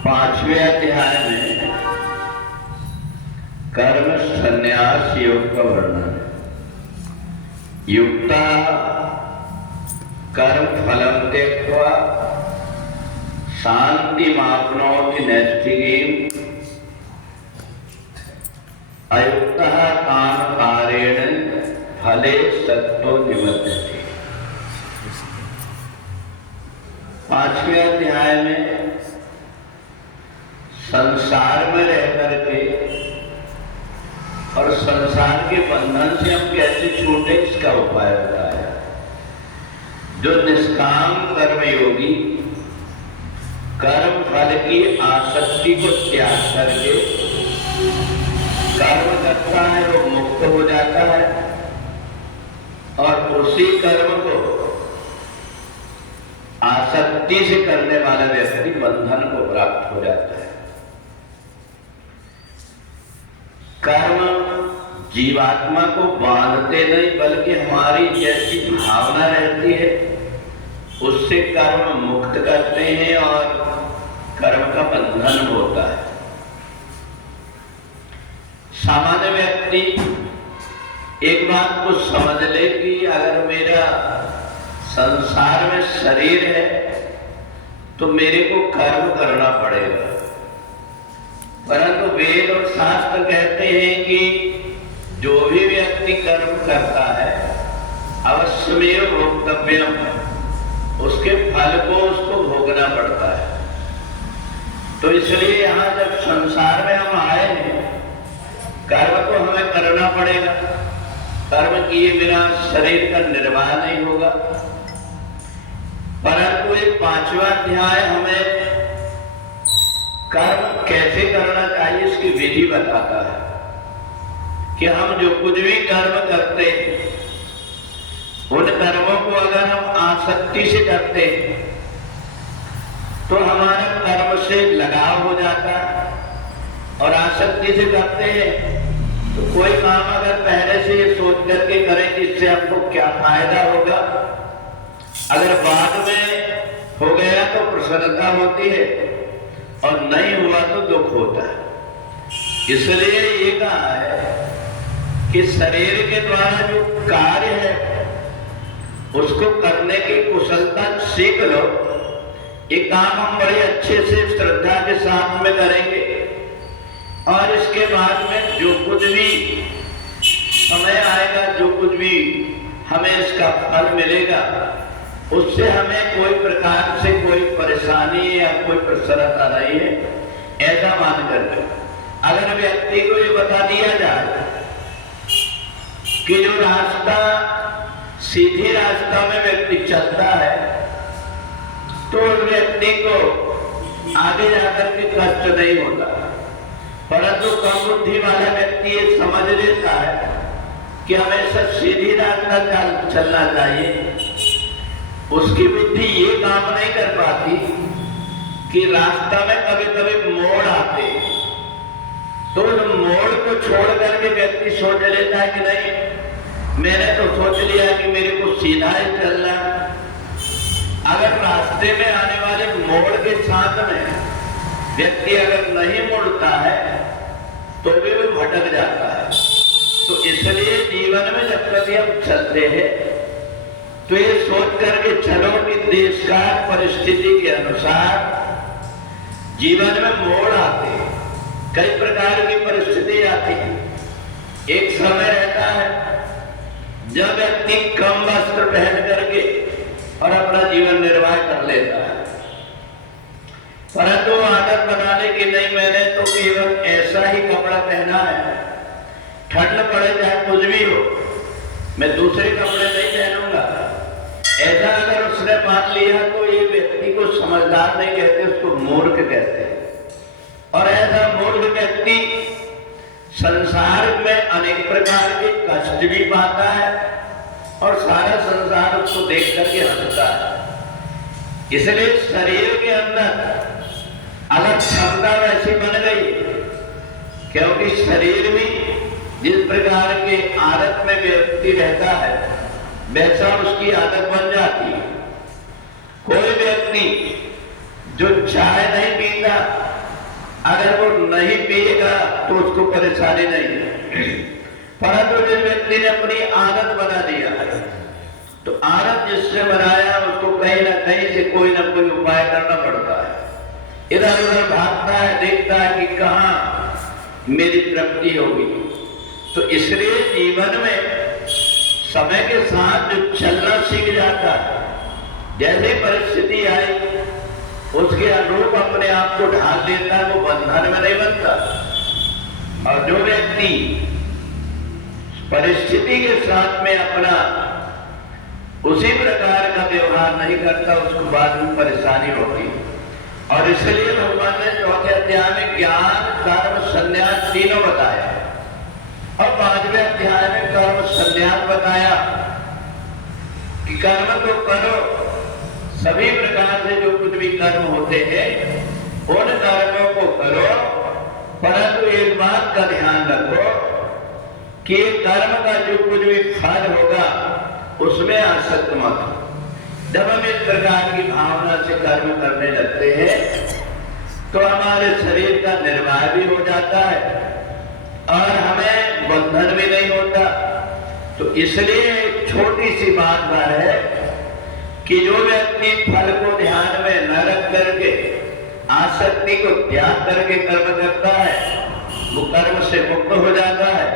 पांचवें अध्याय में कर्म संन्यास योग का वर्णन है। युक्ता कर्म फलम त्यक्त्वा शान्तिमाप्नोति नैष्ठिकीम् अयुक्तः कामकारेण फले सक्तो निवर्तते। पांचवें अध्याय में संसार में रह करके और संसार के बंधन से हम कैसे छूटे इसका उपाय बताया। जो निष्काम कर्म योगी कर्म फल की आसक्ति को त्याग करके कर्म करता है वो मुक्त हो जाता है और उसी कर्म को आसक्ति से करने वाला व्यक्ति बंधन को प्राप्त हो जाता है। कर्म जीवात्मा को बांधते नहीं बल्कि हमारी जैसी भावना रहती है उससे कर्म मुक्त करते हैं और कर्म का बंधन होता है। सामान्य व्यक्ति एक बात को समझ ले कि अगर मेरा संसार में शरीर है तो मेरे को कर्म करना पड़ेगा, परंतु वेद और शास्त्र कहते हैं कि जो भी व्यक्ति कर्म करता है अवश्यमेव भोक्तव्यम, उसके फल को उसको भोगना पड़ता है। तो इसलिए यहाँ जब संसार में हम आए हैं कर्म तो हमें करना पड़ेगा। कर्म किए बिना शरीर का निर्वाह नहीं होगा। परंतु एक पांचवा अध्याय हमें कर्म कैसे करना चाहिए इसकी विधि बताता है कि हम जो कुछ भी कर्म करते हैं उन कर्मों को अगर हम आसक्ति से करते हैं तो हमारे कर्म से लगाव हो जाता है और आसक्ति से करते हैं तो कोई काम अगर पहले से ये सोच करके करें कि इससे हमको क्या फायदा होगा, अगर बाद में हो गया तो प्रसन्नता होती है और नहीं हुआ तो दुख होता है। इसलिए ये कहा है कि शरीर के द्वारा जो कार्य है उसको करने की कुशलता सीख लो। ये काम हम बड़े अच्छे से श्रद्धा के साथ में करेंगे और इसके बाद में जो कुछ भी समय आएगा, जो कुछ भी हमें इसका फल मिलेगा उससे हमें कोई प्रकार से कोई परेशानी या कोई प्रसन्नता नहीं है, ऐसा मान करके अगर व्यक्ति को ये बता दिया जाए कि जो रास्ता सीधी रास्ता में व्यक्ति चलता है तो व्यक्ति को आगे जाकर के कष्ट नहीं होता, परंतु कम बुद्धि वाला व्यक्ति ये समझ लेता है कि हमेशा सीधी रास्ता चलना चाहिए। उसकी बुद्धि ये काम नहीं कर पाती कि रास्ता में कभी कभी मोड़ आते तो उन मोड़ को छोड़ करके व्यक्ति सोच लेता है कि नहीं मैंने तो सोच लिया कि मेरे को सीधा ही चलना। अगर रास्ते में आने वाले मोड़ के साथ में व्यक्ति अगर नहीं मुड़ता है तो भी वो भटक जाता है। तो इसलिए जीवन में जब कभी हम चलते हैं तो ये सोच करके चलो कि देश का परिस्थिति के अनुसार जीवन में मोड़ आते हैं, कई प्रकार की परिस्थिति आती है। एक समय रहता है जब व्यक्ति कम वस्त्र पहन करके और अपना जीवन निर्वाह कर लेता है, परंतु आदत बनाने की नहीं मैंने तो केवल ऐसा ही कपड़ा पहना है, ठंड पड़े चाहे कुछ भी हो मैं दूसरे कपड़े नहीं पहनूंगा, ऐसा अगर उसने मान लिया तो ये व्यक्ति को समझदार नहीं कहते, उसको मूर्ख कहते हैं। और ऐसा मूर्ख व्यक्ति संसार में अनेक प्रकार के कष्ट भी पाता है और सारा संसार उसको देख करके हंसता है। इसलिए शरीर के अंदर अलग क्षमता वैसी बन गई क्योंकि शरीर भी जिस प्रकार के आदत में व्यक्ति रहता है वैसा उसकी आदत बन जाती है। कोई व्यक्ति जो चाय नहीं पीता अगर वो नहीं पिएगा तो उसको परेशानी नहीं। परंतु जिस व्यक्ति ने अपनी आदत बना दिया है, तो आदत जिससे बनाया उसको कहीं ना कहीं से कोई ना कोई उपाय करना पड़ता है। इधर उधर भागता है, देखता है कि कहाँ मेरी तृप्ति होगी। तो इसलिए जीवन में समय के साथ जो चलना सीख जाता है, जैसे परिस्थिति आई उसके अनुरूप अपने आप को ढाल देता है, वो बंधन में नहीं बनता। और जो व्यक्ति परिस्थिति के साथ में अपना उसी प्रकार का व्यवहार नहीं करता, उसको बाद में परेशानी होती। और इसलिए भगवान ने चौथे अध्याय में ज्ञान, कर्म, संन्यास तीनों बताया, और 5वें अध्याय में कर्म संन्यास बताया कि कर्म तो करो, सभी प्रकार से जो कुछ भी कर्म होते हैं उन कर्मों को करो, परंतु एक बात का ध्यान रखो कि कर्म का जो कुछ भी फल होगा उसमें आसक्त मत। जब हम इस प्रकार की भावना से कर्म करने लगते हैं तो हमारे शरीर का निर्वाह भी हो जाता है और हमें बंधन भी नहीं होता। तो इसलिए एक छोटी सी बात है कि जो व्यक्ति फल को ध्यान में न रख करके आसक्ति को त्याग करके कर्म करता है वो कर्म से मुक्त हो जाता है,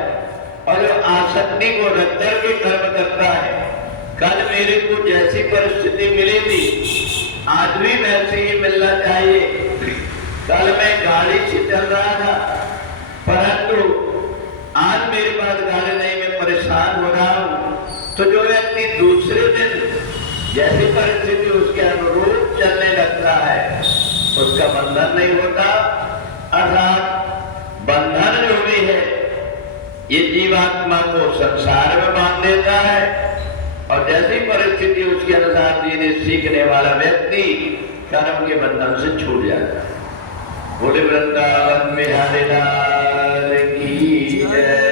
और जो आसक्ति को रख करके कर्म करता है, कल मेरे को जैसी परिस्थिति मिली थी आज भी वैसे ही मिलना चाहिए। कल मैं गाड़ी से चल रहा था परंतु आज मेरे पास गाड़ी नहीं, मैं परेशान हो रहा हूं। तो जो व्यक्ति दूसरे दिन जैसी परिस्थिति उसके अनुरूप चलने लगता है उसका बंधन नहीं होता। अर्थात बंधन जो भी है ये जीवात्मा को संसार में बांध देता है, और जैसी परिस्थिति उसके अनुसार जीने सीखने वाला व्यक्ति कर्म के बंधन से छूट जाता है। बोले वृंदावन बिहारी लाल की जय।